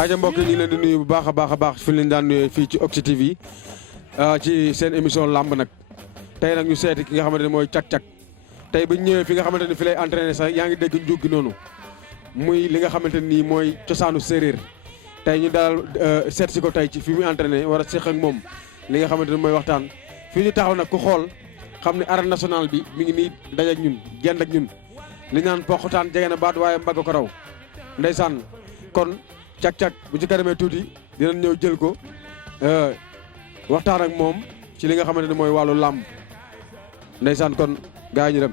aja mbokk yi ñu ngi leen di nuyu bu baax a baax fi leen daan nuyee fii ci Oxy TV ci seen émission lamb nag tey nag ñu seeti ki nga xamante ne mooy cag-cag tey ba ñëwee fi nga xamante ne fi lay entraîné sax yaa ngi dégg njuug gi noonu muy li nga xamante nii mooy cosaanu séeréer tey ñu dalal seet si ko tey ci fi muy entraîné war a seq ak moom li nga xamante ne mooy waxtaan fii ñu taxaw nag ku xool xam ne arène nationale bi mi ngi nii daje ak ñun gend ak ñun li naan poqutaan jege na baat waaye mbagg ko raw ndeysaan kon cag-cag bu ci kanamee tuuti dinañ ñëw jël ko waxtaan ak moom ci li nga xamante ne mooy wàllu làmb ndeysaan kon gaa yi ñu dem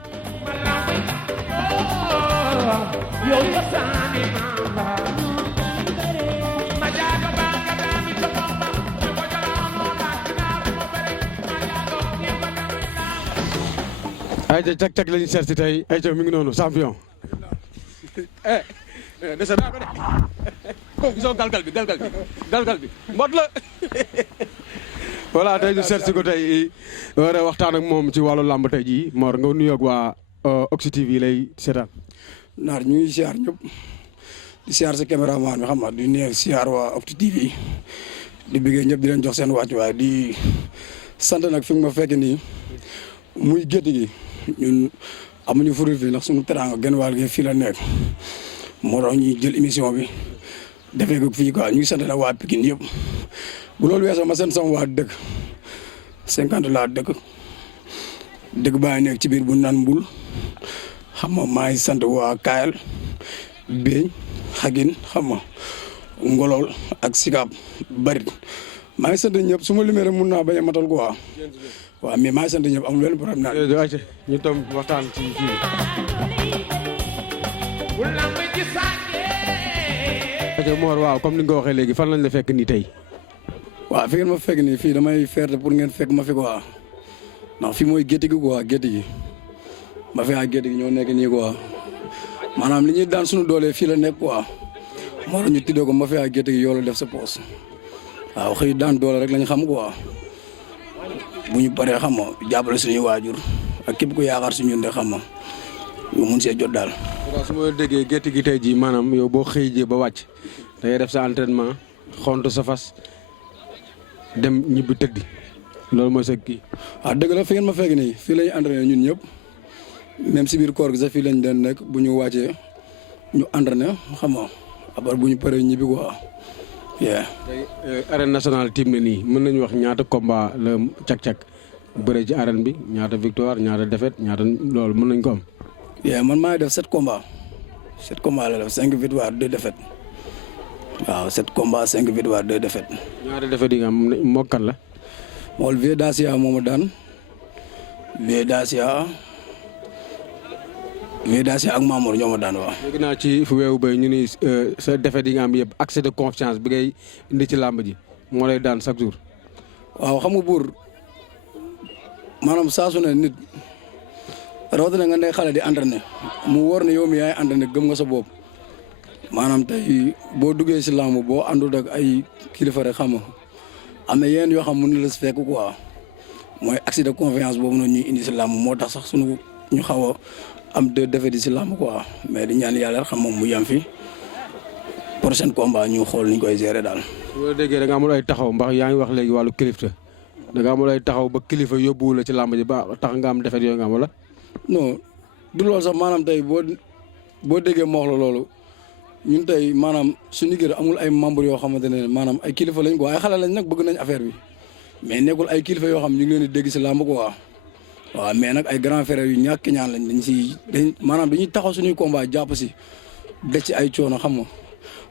ayca cag-cag la ñu seet si tey ayca mi ngi noonu champion dese naa ko de gisoo galgal bi mbot la voilà tey ñu seet si ko tey war a waxtaan ak moom ci wàllu làmb tey jii Mor nga nuyoog waa Oxy TV lay seetaan. naar ñu ngi siyaar ñëpp di siyaar sa caméraman bi xam nga di nuyu siyaar waa Oxy TV di bëggee ñëpp di leen jox seen wàccuwaay di sant nag fi ma fekk nii muy gétt gi ñun amuñu furul fii ndax suñu teraanga genn wàll gi fii la nekk moo tax ñuy jël émission bi defee ko fii quoi ñu ngi sant nag waa Pikine yëpp bu loolu weesoo ma sant sama waa dëkk 50 laa dëkk baa nekk ci biir bu naan mbul xam nga maa ngi sant waa Kaayal Beeñ Xagin xam nga Ngolol ak Sikaab Barit maa ngi sant ñëpp su ma limee rek mun naa bañ a matal quoi waaw mais maa ngi sant ñëpp amul benn problème naa. jërëjëf ñu tam waxtaan ci fii. Mor waaw comme ni nga ko waxee léegi fan lañ la fekk nii tey. waaw fi ngeen ma fekk nii fii damay fierté pour ngeen fekk ma fi quoi ndax fii mooy gétt gi quoi gétt gi ma fi ak gétt gi ñoo nekk nii quoi maanaam li ñuy daan suñu doole fii la nekk quoi moo tax ñu tuddee ko ma fi ak gétt gi yow la def sa poos waaw xëy daan doole rek lañ xam quoi bu ñu paree xam nga jàppale suñuy waajur ak képp ku yaakaar si ñun de xam nga ñu mun see jot daal. waaw su ma déggee gétt gi tey jii maanaam yow boo xëy jee ba wàcc da ngay def sa entraînement xontu sa fas dem ñibbi tëddi loolu mooy sa kii. waaw dëgg la fi ngeen ma fekk nii fii la ñuy entraîné ñun ñëpp même si biir koor gi sax fii lañ den nekk bu ñu wàccee ñu entraîné xam nga après bu ñu paree ñibbi quoi. tey arène nationale team na nii mën nañu wax ñaata combat la cag-cag bëre ci arène bi ñaata victoire ñaata défaite ñaata loolu mën nañ ko am. man maa ngi def 7 combats la def 5 victoire 2 défaites waaw 7 combats 5 victoire 2 défaites. ñaata défaites yi nga am mokkan la. mool Vieux Dacia moo ma daan Vieux Dacia ak Mamour ñoo ma daan waaw. léegi naa ci fu weewu bay ñu ni sa défaites yi nga am yëpp accès de confiance bi ngay indi ci làmb ji moo lay daan chaque jour. waaw xam nga buur maanaam saa su ne nit rawatina nga nekk xale di entraîné mu wóor ne yow mi yaay entraîné gëm nga sa bopp maanaam tey boo duggee si làmb boo àndul ak ay kilifa rek xam nga am na yeneen yoo xam mën na la si fekk quoi mooy accès de confiance boobu noonu ñuy indi si làmb moo tax sax suñu ñu xaw a am 2 défaites yi si làmb quoi mais di ñaan yàlla xam moom mu yam fi prochain combat ñu xool ni ñu koy gérer daal. su ma déggee da nga amul ay taxaw mbax yaa ngi wax léegi wàllu kilifte da nga amul ay taxaw ba kilifa yóbbuwu la ci làmb ji ba tax nga am défaites yooyu nga am wala. non du loolu sax maanaam tey boo déggee ma wax la loolu ñun tey maanaam suñu kër amul ay membres yoo xamante ne maanaam ay kilifa lañ ko ay xale lañ nag bëgg nañ affaire bi mais nekkul ay kilifa yoo xam ñu ngi leen di dégg si làmb ko waaw mais nag ay grand frère yu ñàkk ñaan lañ maanaam dañuy taxaw suñuy combat jàpp si def ci ay coono xam nga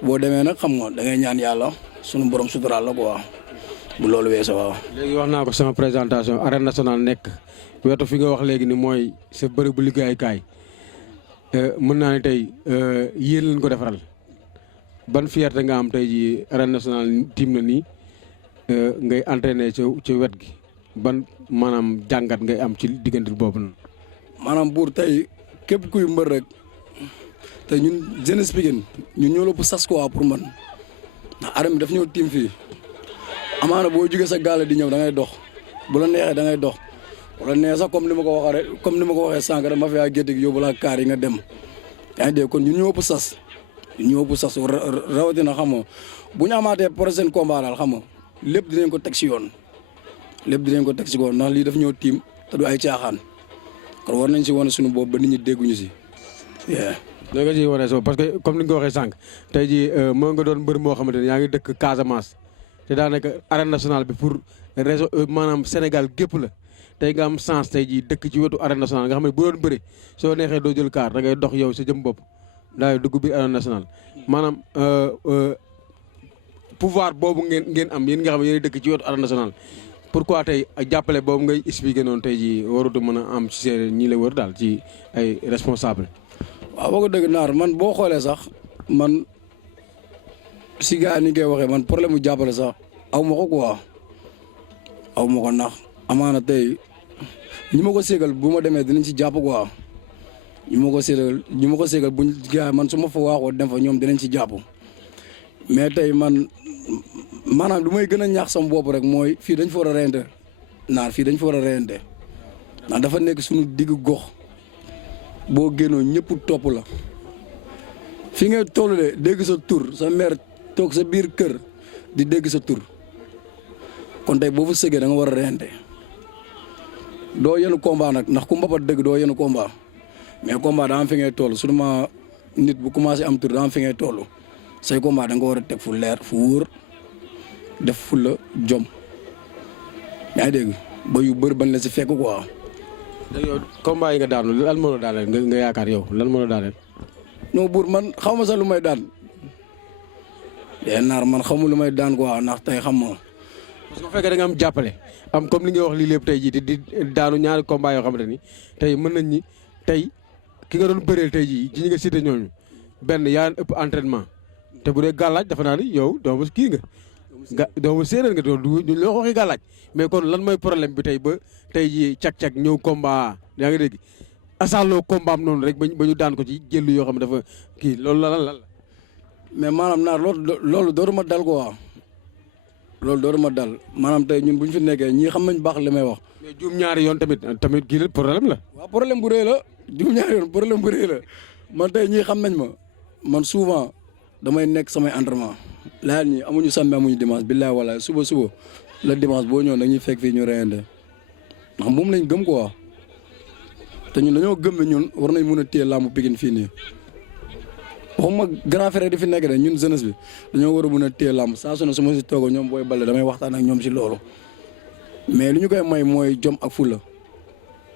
boo demee nag xam nga da ngay ñaan yàlla suñu borom suturaal la quoi bu loolu weesoo waaw. léegi wax naa ko sama présentation arène nationale nekk wetu fi nga wax léegi ni mooy sa bërëb bu liggéeyukaay mën naa ne tey yéen lañ ko defaral ban fierté nga am tey ji arène nationale tiim na nii ngay entraîné ci wet gi ban maanaam jàngat ngay am ci diggante boobu noonu. maanaam buur tey képp kuy mbër rek te ñun jeunesse Pikine ñun ñoo lëpp sas quoi pour man ndax arène bi daf ñëw tiim fii amaana boo jugee sa gaale di ñëw da ngay dox bu la neexee da ngay dox wala nee sax comme ni ma ko waxee rek sànq rek ma fi gétt gi yóbbu la kaar yi nga dem yaa ngi dégg kon ñun ñoo ëpp sas ñu ëpp sax rawatina xam nga bu ñu amaatee prochain combat daal xam nga lépp dinañ ko teg si yoon lépp dinañ ko teg si yoon ndax lii daf ñoo tiim te du ay caaxaan kon war nañ si wane suñu bopp ba nit ñi dégguñu si. da nga ciy wane soo parce que comme ni nga ko waxee sànq tey jii moo nga doon mbër moo xamante ne yaa ngi dëkk Casamance te daanaka arène nationale bi pour réseau maanaam Sénégal gépp la tey nga am chance tey jii dëkk ci wetu arène nationale nga xam ne bu doon bëri soo neexee doo jël kaar da ngay dox yow sa jëm bopp daal dugg biir arène nationale maanaam pouvoir boobu ngeen am yéen nga xam ne yéen dëkk ci wetu arène nationale pourquoi tey jàppale boobu ngay expliqué noonu tey jii warutu mën a am ci seen ñi la wër daal ci ay responsable. waaw boo ko dëgg naar man boo xoolee sax man si gars ni koy waxee man problème mu jàppale sax aw ma ko quoi aw ma ko ndax amaana tey ñi ma ko ségal bu ma demee dinañ ci jàpp quoi ñi ma ko ségal buñ gars man su ma fa waaxoo dem fa ñoom dinañ ci jàpp mais tey man maanaam lu may gën a ñaax sama bopp rek mooy fii dañ fa war a reyante naar fii dañ fa war a reyante ndax dafa nekk suñu digg gox boo génnoo ñëpp topp la fi ngay toll de dégg sa tur sa mère toog sa biir kër di dégg sa tur kon tey boo fa sëggee da nga war a reyante doo yenu combat nag ndax ku mbapat dëgg doo yenu combat mais combat daa am fi ngay toll surtout nit bu commencé am tur daa am fi ngay toll say combat da nga war a teg fu leer fu wóor def fu la jom yaa ngi dégg ba yu bëri bañ la si fekk quoi. léegi yow combat yi nga daanu lan moo la daaneel nga yaakaar yow lan moo la daaneel. non buur man xaw ma sax lu may daan naar man xamu lu may daan quoi ndax tey xam nga. parce que bu fekkee da nga am jàppale am comme li nga wax lii lépp tey jii di daanu ñaari combat yoo xamante ni tey mën nañ ni tey ki nga doon bëreel tey jii ci ñi nga cité ñooñu benn yaa ëpp entraînement te bu dee gàllaaj dafa naa ni yow doomu kii nga doomu séeréer nga doon du loo waxi gàllaaj mais kon lan mooy problème bi tey ba tey jii cag-cag ñëw combat yaa ngi dégg asaaloo combat am noonu rek ba ñu daan ko ci jël yoo xam ne dafa kii loolu lan la. mais maanaam naar loolu dootuma dal quoi loolu dootuma dal maanaam tey ñun bu ñu fi nekkee ñii xam nañ baax li may wax. mais juum ñaari yoon tamit kii la problème la. waaw problème bu rëy la juum ñaari yoon problème bu rëy la man tey ñii xam nañ ma man souvent damay nekk samay entraînement laajal ñi amuñu samedi amuñu dimanche billaay walaay suba la dimanche boo ñëw dañuy fekk fii ñu reyande ndax moom lañ gëm quoi te ñun dañoo gëm ne ñun war nañ mën a téye làmb Pikine fii nii waxuma grand frère di fi nekk de ñun jeunesse bi dañoo war a mën a téye làmb saa su ne su ma si toog ñoom booy bale damay waxtaan ak ñoom si loolu mais li ñu koy may mooy jom ak fulla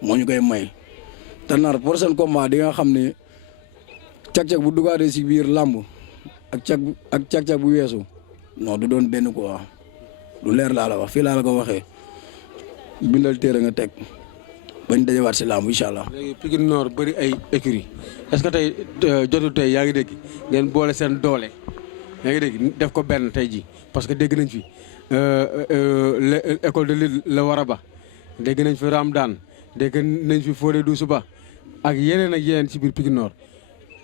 moo ñu koy may te naar prochain combat di nga xam ne cag-cag bu dugaatee si biir làmb ak cag-cag bu weesu non du doon benn quoi lu leer laa la wax fii laa la ko waxee bindal téere nga teg bañ dajewaat si làmb incha allah. léegi Pikine Nord bëri ay écurie est-ce que tey jotul tey yaa ngi dégg ngeen boole seen doole yaa ngi dégg def ko benn tey ji parce que dégg nañ fi école de lutte la war a ba dégg nañ fi Ramdan dégg nañ fi Fodé Doussouba ak yeneen ci biir Pikine Nord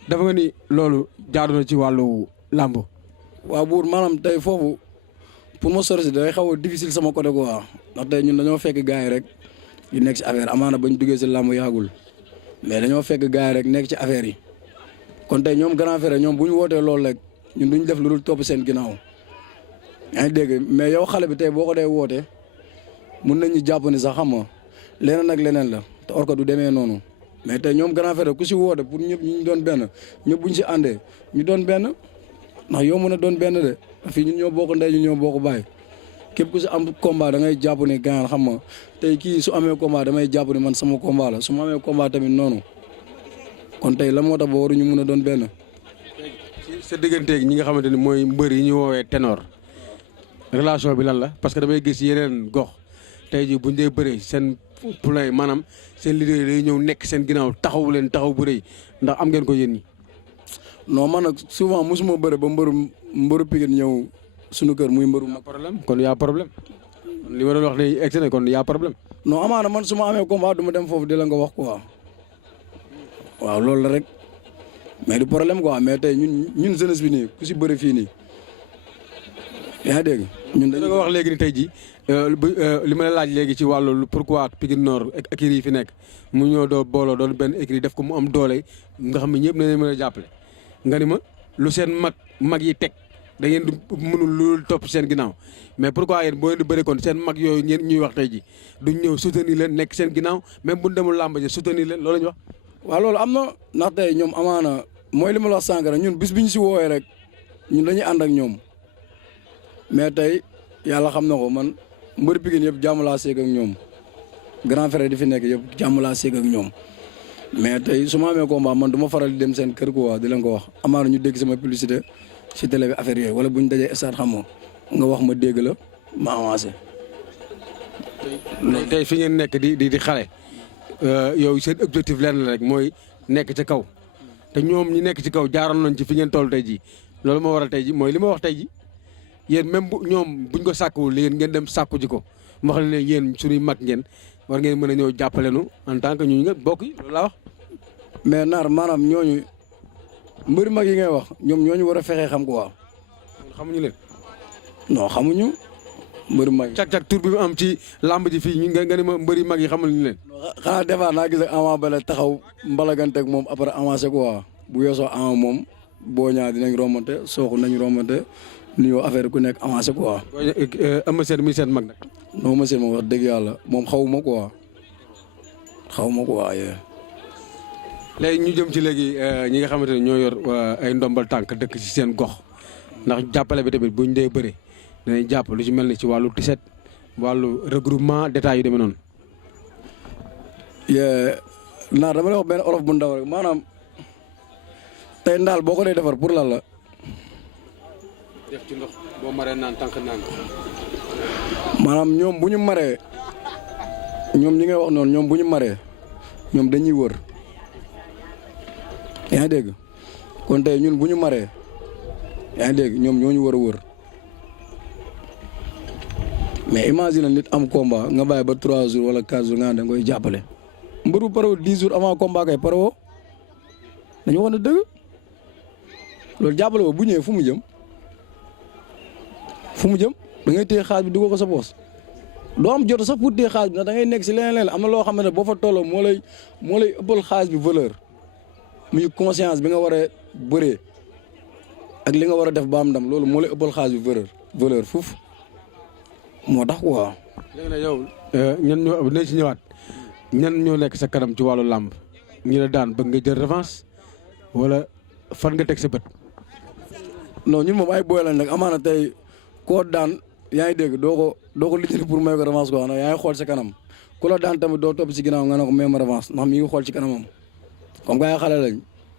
dafa nga ni loolu jaadu na ci wàllu làmb. waaw buur maanaam tey foofu pour ma sori si day xaw a difficile sama côté quoi ndax tey ñun dañoo fekk gars yi rek yu nekk si affaire amaana bañ duggee si làmb yaagul mais dañoo fekk gars yi rek nekk ci affaire yi kon tey ñoom grand frère ñoom bu ñu wootee loolu rek ñun duñ def lu dul topp seen ginnaaw yaa ngi dégg mais yow xale bi tey boo ko dee wootee mun nañu jàpp ni sax xam nga leneen ak leneen la te or ko du demee noonu mais tey ñoom grand frère ku si woote pour ñëpp ñu doon benn ñëpp buñ si àndee ñu doon benn ndax yow mën a doon benn de fii ñun ñoo bokk ndey ñu ñoo bokk baay képp ku si am combat da ngay jàpp ni gàncax xam nga tey kii su amee combat damay jàpp ni man sama combat la su ma amee combat tamit noonu kon tey la moo tax ba waruñu mun a doon benn. sa digganteeg ñi nga xamante ni mooy mbër yi ñu woowee ténor relation bi lan la parce que damay gis yeneen gox tey jii buñ dee bëree seen poulain maanaam seen leader yi day ñëw nekk seen ginnaaw taxawu leen taxaw bu rëy ndax am ngeen ko yéen ñi. non man nag souvent mosuma bëre ba mbëru Pikine ñëw suñu kër muy mbëru. problème kon y' a problème li ma doon wax ne egg na kon y' a problème. non amaana man su ma amee combat du ma dem foofu di la nga wax quoi waaw loolu la rek mais du problème quoi mais tey ñun jeunesse bi nii ku si bëri fii nii yaa ngi dégg. ñun dañu ko wax léegi ni tey jii li ma la laaj léegi ci wàllu pourquoi Pikine Nord ak écurie yi fi nekk mu ñëw doo booloo doon benn écurie def ko mu am doole nga xam ne ñëpp nañ mën a jàppale nga ni ma lu seen mag yi teg da ngeen di mënul lu topp seen ginnaaw mais pourquoi yéen boo leen di bëri kon seen mag yooyu ngeen ñuy wax tey ji duñ ñëw soutenir leen nekk seen ginnaaw même bu ñu demul làmb ji soutenir leen loolu la ñu wax. waaw loolu am na ndax tey ñoom amaana mooy li ma la wax sànq rek ñun bis bi ñu si woowee rek ñun dañuy ànd ak ñoom mais tey yàlla xam na ko man mbër Pikine yëpp jàmm laa seeg ak ñoom grand frère di fi nekk yëpp jàmm laa seeg ak ñoom mais tey su ma amee combat man du ma faral di dem seen kër quoi di leen ko wax amaana ñu dégg sama publicité si télé bi affaire yooyu wala bu ñu dajee stade xam nga wax ma dégg la ma avancé. tey fi ngeen nekk di xale yow seen objectif lenn la rek mooy nekk ci kaw te ñoom ñi nekk ci kaw jaaroon nañ ci fi ngeen toll tey ji loolu moo waral tey ji mooy li ma wax tey ji yéen même bu ñoom buñ ko sàkkuwul yéen ngeen dem sàkku ji ko ma xam ne yéen suñuy mag ngeen war ngeen mën a ñëw jàppale nu en tant que ñu nga bokk yi loolu laa wax. mais naar maanaam ñooñu mbëri mag yi ngay wax ñoom ñooñu war a fexee xam ko waaw. xamuñu leen. non xamuñu mbëri mag yi. cag tur bi mu am ci làmb ji fii nga ne ma mbëri mag yi xamuñu leen. xanaa des fois naa gis ak Ama Baldé taxaw mbalagante ak moom après avancé quoi bu yeesoo Ama moom boo ñaar dinañ rombante sooxu nañ rombante nuyoo affaire ku nekk avancé quoi. am na seen mi seen mag nag. non ma seen moom wax dëgg yàlla moom xawuma quoi yee. léegi ñu jëm ci léegi ñi nga xamante ne ñoo yor ay ndombal tànk dëkk ci seen gox ndax jàppale bi tamit buñ dee bëri danañ jàpp lu ci mel ni ci wàllu tiset wàllu regroupement d'état yu demee noonu. naar dama lay wax benn olof bu ndaw rek maanaam tey ndaal boo ko dee defar pour lan la. def ci ndox boo maree naan tànk naan. maanaam ñoom bu ñu maree ñoom ñi ngay wax noonu ñoom bu ñu maree ñoom dañuy wër. yaa ngi dégg kon tey ñun bu ñu maree yaa ngi dégg ñoom ñoo ñu war a wër mais imagine nit am combat nga bàyyi ba 3 jours wala 4 jours nga xam da nga koy jàppale. mbër bu pare 10 jours avant combat kay pare woo dañu wax ne dëgg loolu jàppale woo bu ñëwee fu mu jëm da ngay téye xaalis bi dugal ko sa poos doo am jot sax pour téye xaalis bi ndax da ngay nekk si leneen am na loo xam ne boo fa tolloo moo lay ëppal xaalis bi valeur. muy conscience bi nga war a bëree ak li nga war a def ba am ndam loolu moo lay ëppal xaalis bi valeur foofu moo tax quoi. léegi nag yow ñan ñoo dinañ si ñëwaat ñan ñoo nekk sa kanam ci wàllu làmb ñu la daan bëgg nga jël revanche wala fan nga teg sa bët. non ñun moom ay booy lañ nag amaana tey koo daan yaa ngi dégg doo ko lijjanti pour may ko revanche quoi ndax yaa ngi xool sa kanam ku la daan tamit doo topp si ginnaaw nga ne ko may ma revanche ndax mi ngi xool ci kanamam. comme gars yi xale lañ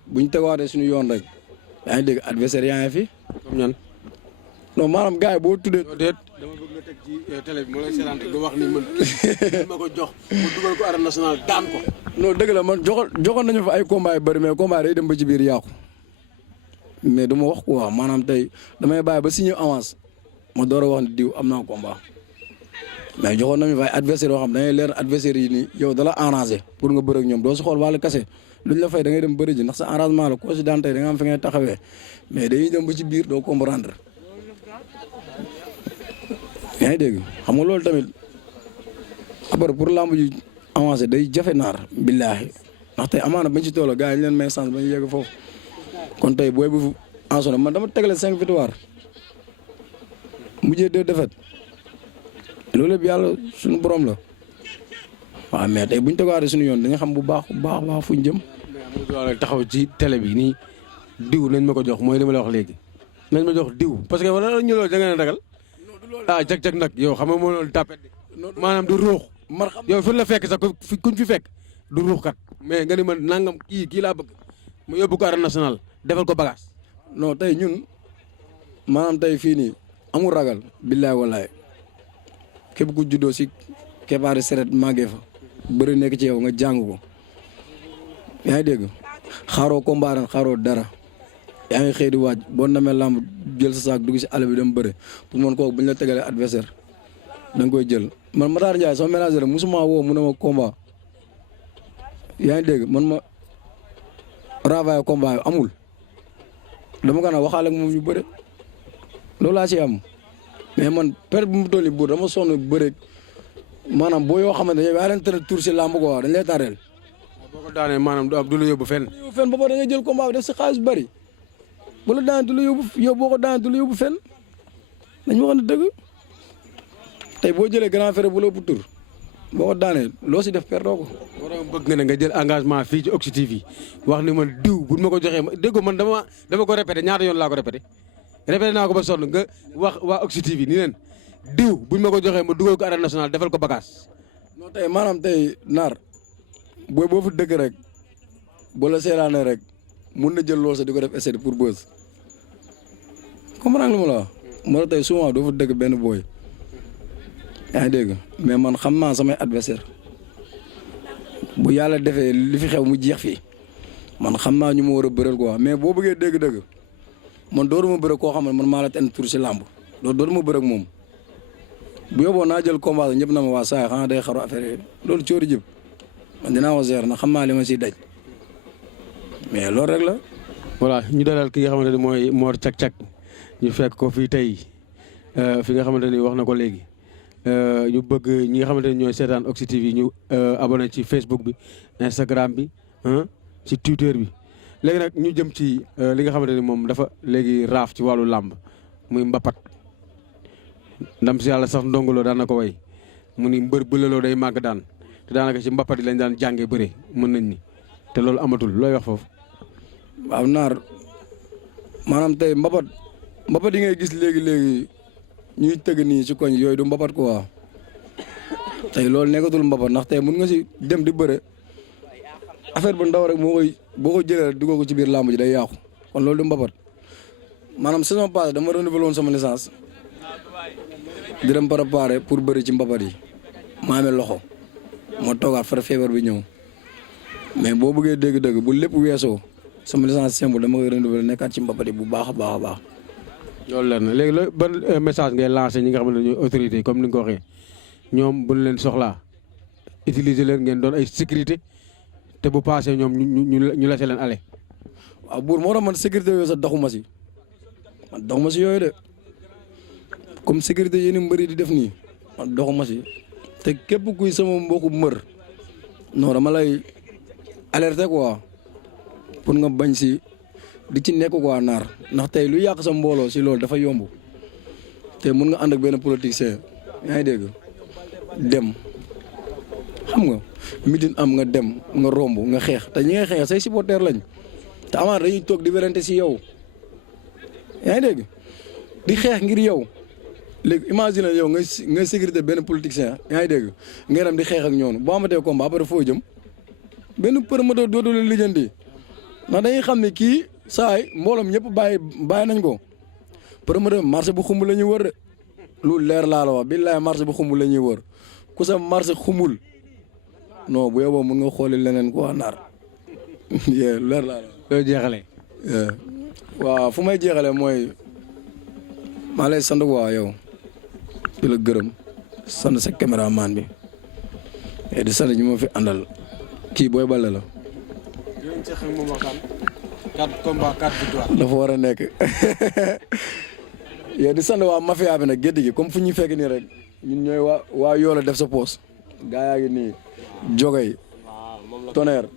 bu ñu tegawaatee suñu yoon rek yaa ngi dégg adversaire yaa ngi fi. comme ñan. non maanaam gars yi boo tuddee. déet dama bëgg nga teg ci télé bi moo lay seetaan nga wax ni man ma ko jox mu dugal ko arène nationale daan ko. non dëgg la man joxoon nañu fa ay combat yu bëri mais combat day dem ba ci biir yàqu mais du ma wax quoi maanaam tey damay bàyyi ba signé avance ma door a wax ne diw am naa combat mais joxoon nañu fa ay adversaire yoo xam dañuy leer adversaire yi nii yow dala arrangé pour nga bëre ak ñoom doo si xool wàllu kase. luñ la fay da ngay dem bëri ji ndax sa arrangement la koo si daan tey da nga am fi ngay taxawee mais dañuy dem ba ci biir doo comprendre yaa ngi dégg xam nga loolu tamit après pour lamb ji avancé day jafe naar billaahi ndax tey amaana bañ ci toolo gars yi ñu leen may chance bañ yegg foofu kon tey booy bu ensonné man dama tegale 5 victoire mujjee 2 défaites loolu yëpp yàlla suñu borom la waaw mais tey buñ tegaatee suñu yoon dañu xam bu baax fuñ jëm. taxaw ci télé bi nii diw nañ ma ko jox mooy li ma la wax léegi nañ ma jox diw parce que wala ñu loolu da ngeen a ragal jag nag yow xam nga moo loolu tàppet maanaam du ruux man xam yow fi la fekk sax kuñ fi fekk du ruux kat mais nga ni man nangam kii laa bëgg mu yóbbu ko arène nationale defal ko bagage. non tey ñun maanaam tey fii nii amul ragal billaay wallaay képp ku juddoo si kepaari seret màggee fa bëri nekk ci yow nga jàng ko yaa ngi dégg xaaroo combat xaaroo dara yaa ngi xëy di waaj boo namee làmb jël sa saak dugg si àll bi dem bëre pour man kooku bu ñu la tegalee adversaire da nga koy jël man Matar Ndiaye sama ménagère musuma woo mu ne ma combat yaa ngi dégg man ma travail combat yi amul dama ko naan waxaale ak moom ñu bëre loolu laa ci am mais man période bu mu toll nii buur dama sonn bëre maanaam boo yoo xamante ne yaa leen tere tour si làmb ko dañ lay tardeel. boo ko daanee maanaam du la yóbbu fenn. fenn ba pare da ngay jël combat bi def si xaalis bu bëri bu la daan du la yóbbu yow boo ko daan du la yóbbu fenn dañu waxoon ne dëgg tey boo jëlee grand frère bu la ëpp tur boo ko daanee loo si def perdoo ko. waroon bëgg nga ne nga jël engagement fii ci Oxy TV wax ni man diw bu ma ko joxee ma dégg man dama ko répété ñaata yoon laa ko répété naa ko ba sonn nga wax waa Oxy TV ni leen diw buñ ma ko joxee ma dugal ko arène nationale defal ko bagage. non tey maanaam tey naar boo fa dëgg rek boo la seeraanee rek mun na jël lool sax di ko def essai pour buzz comprendre lu ma la wax. moo tax tey souvent doo fa dëgg benn booy yaa ngi dégg mais man xam naa samay adversaire bu yàlla defee li fi xew mu jeex fii man xam naa ñu ma war a bëreel quoi mais boo bëggee dégg-dëgg man dootuma bëre koo xam ne man maa la ten tur si làmb dootuma bëre ak moom bu yóbboo naa jël combat ñëpp na ma waa saa xanaa day xaru affaire yi loolu coori jëb man dinaa ko gérer na xam naa li ma siy daj mais loolu rek la. voilà ñu dalal ki nga xamante ni mooy Mor Cak Cak ñu fekk ko fii tey fi nga xamante ni wax na ko léegi ñu bëgg ñi nga xamante ni ñooy seetaan Oxy TV ñu abonné ci Facebook bi Instagram bi ci Twitter bi léegi nag ñu jëm ci li nga xamante ni moom dafa léegi raaf ci wàllu làmb muy mbapat ndam si yàlla sax ndongoloo daan na ko way mu ni mbër bëlaloo day màgg daan te daanaka ci mbapat yi lañ daan jàngee bëre mën nañ ni te loolu amatul looy wax foofu. waaw naar maanaam tey mbapat yi ngay gis léegi ñuy tëgg nii ci koñ yooyu du mbapat quoi tey loolu nekkatul mbapat ndax tey mun nga si dem di bëre affaire bu ndaw rek boo ko jëlee rek duggoo ko ci biir làmb ji day yàqu kon loolu du mbapat maanaam saison passée dama renouvelé woon sama licence di dem préparer pour bëri ci mbapat yi ma amee loxo moo toogaat fara feebar bi ñëw mais boo bëggee dégg-dëgg bu lépp weesoo sama licence simple dama koy renouvelé nekkaat ci mbapat yi bu baax a baax a baax. loolu leer na léegi la ban message ngay lancé ñi nga xam ne ñooy autorité comme ni nga ko waxee ñoom bu ñu leen soxlaa utiliser leen ngeen doon ay sécurité te bu passé ñoom ñu lase leen ale. waaw buur moo tax man sécurité yooyu sax doxuma si yooyu de comme sécurité yéen mbëri di def nii man doxuma si te képp kuy sama mbokku mbër non dama lay alerter quoi pour nga bañ si di ci nekk quoi naar ndax tey lu yàq sa mbooloo si loolu dafa yomb te mun nga ànd ak benn politicien yaa ngi dégg dem xam nga mitin am nga dem nga romb nga xeex te ñi ngay xeex say supporter lañ te amaana dañuy toog di werante si yow yaa ngi dégg di xeex ngir yow léegi imagine yow nga sécurité benn politicien yaa ngi dégg ngay dem di xeex ak ñoonu boo amatee combat après foo jëm benn promoteur dootu la lijjanti ndax dañuy xam ne kii saay mbooloom ñëpp bàyyi nañ ko promoteur marché bu xumb la ñuy wër de lu leer laa la wax billaay marché bu xumb la ñuy wër ku sa marché xumul non bu yóbboo mun nga xooli leneen quoi naar leer laa la wax. loo jeexalee. waaw fu may jeexalee mooy maa lay sant waa yow di la gërëm sant sa caméraman bi di sant ñu ma fi àndal kii booy bale la. dafa war a nekk yow di sant waa mafia bi nag gédd gi comme fu ñuy fekk nii rek ñun ñooy waa yoola def sa poos gaa yaa ngi nii Jogay Tonnerre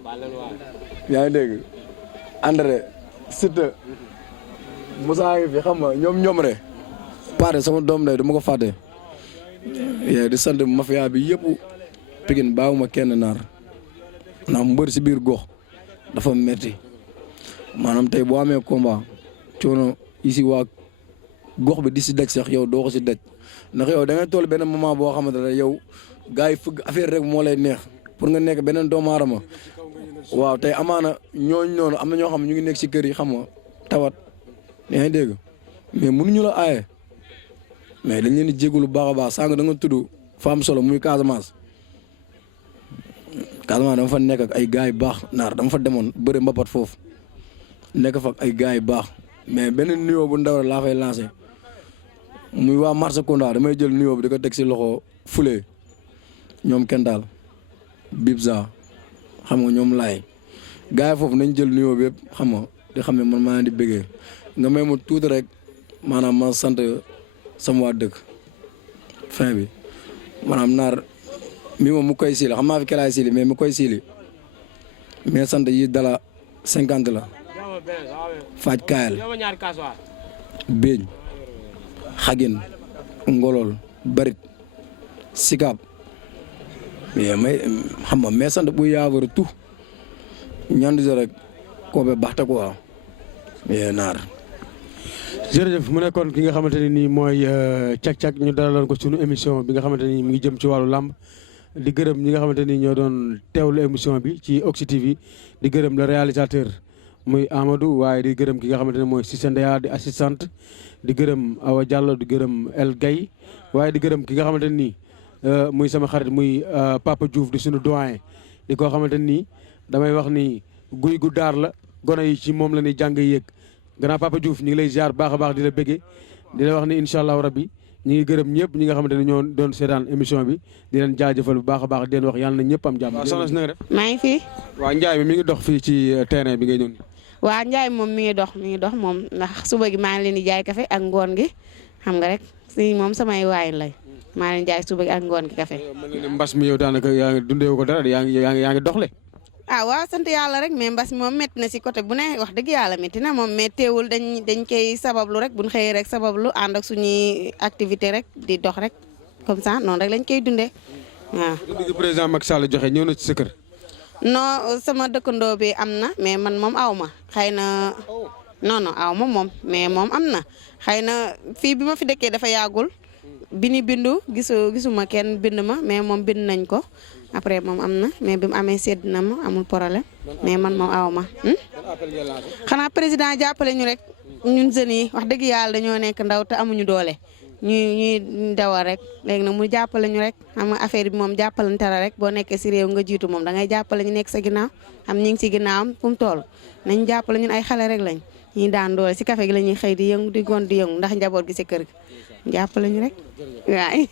yaa ngi dégg André Siteu Moussa ngi fi xam nga ñoom re pare sama doom day dama ko fàtte yow di sant mafia bi yëpp Pikine baawuma kenn naar ndax mbër si biir gox dafa metti maanaam tey boo amee combat coono ici waa gox bi di si daj sax yow doo ko si daj ndax yow da ngay toll benn moment boo xamante ne yow gars yi fëgg affaire rek moo lay neex pour nga nekk beneen doomu aadama waaw tey amaana ñooñu noonu am na ñoo xam ñu ngi nekk si kër yi xam nga tawat yaa ngi dégg mais mënuñu la aaye mais dañ leen di jégalu baax a baax sànq da nga tudd fa am solo muy Casamance dama fa nekk ak ay gars yu baax naar dama fa demoon bëri mbapat foofu nekk fa ak ay gars yu baax mais benn nuyoo bu ndaw laa fay lancé muy waa marché Konda damay jël nuyoo bi di ko teg si loxo fule ñoom Kendal Bibza xam nga ñoom laay gars yi foofu nañ jël nuyoo bi yëpp xam nga di xam ne man maa di bëggee nga may ma tuuti rek maanaam ma sant sama waa dëkk fin bi maanaam naar mi moom mu koy siili xam maa fi kelaay siili mais mu koy siili mais sant yi dala 50 la Faaj Kaayal Beeñ Xagin Ngolol Barit Sikaab may xam nga mais sant bu yaawar tout ñandu rek ko be baxta quoi naar. jërëjëf mu nekkoon ki nga xamante ne nii mooy cag-cag ñu dalaloon ko sunu émission bi nga xamante ni mu ngi jëm ci wàllu làmb di gërëm ñi nga xamante ni ñoo doon teewlu émission bi ci Oxy TV di gërëm le réalisateur muy Amadou waaye di gërëm ki nga xamante ne mooy Cissé Ndeya di assistante di gërëm Awa Diallo di gërëm El Gaye waaye di gërëm ki nga xamante ne nii muy sama xarit muy Papa Diouf di sunu doyen di koo xamante ni damay wax ni guy gu daar la gone yi ci moom la ñuy jàng yéeg gannaaw Papa Diouf ñu ngi lay ziar baax a baax di la bëggee di la wax ni incha allahu rabbi ñu ngi gërëm ñëpp ñi nga xamante ne ñoo doon seetaan émission bi di leen jaajëfal bu baax a baax di leen wax yàlla na ñëpp am jàmm. waaw soxna si na nga def. maa ngi fi. waaw Ndiaye mi ngi dox fii ci terrain bi ngay ñëw. waaw Ndiaye moom mi ngi dox moom ndax suba gi maa ngi leen di jaay café ak ngoon gi xam nga rek si moom samay waay lay maa leen jaay suba gi ak ngoon gi café. mën nga ne mbas mi yow daanaka yaa ngi dundee ko dara yaa ngi doxle. ah waaw sant yàlla rek mais mbas mi moom métti na si côté bu ne wax dëgg yàlla métti na moom mais teewul dañ koy sabablu rek buñ xëyee rek sabablu ànd ak suñuy activité rek di dox rek comme ça noonu rek lañ koy dundee waaw. li président Macky Sall joxe ñëw na ci sa kër. non sama dëkkandoo bi am na mais man moom aw ma xëy na non aw ma moom mais moom am na xëy na fii bi ma fi dëkkee dafa yàggul bi ni bindu gisuma kenn bind ma mais moom bind nañ ko. après moom am na mais bi mu amee sedd na ma amul problème mais man moom aw ma. xanaa président jàppale ñu rek ñun jeunes yi wax dëgg yàlla dañoo nekk ndaw te amuñu doole ñuy dawal rek léegi nag mu jàppale ñu rek xam nga affaire bi moom jàppalante la rek boo nekkee si réew nga jiitu moom da ngay jàppale ñu nekk sa ginnaaw xam ñu ngi si ginnaawam fu mu toll nañ jàppale ñun ay xale rek lañ ñuy daan doole si café gi la ñuy xëy di yëngu di gon di yëngu ndax njaboot gi si kër gi jàppale ñu rek waay.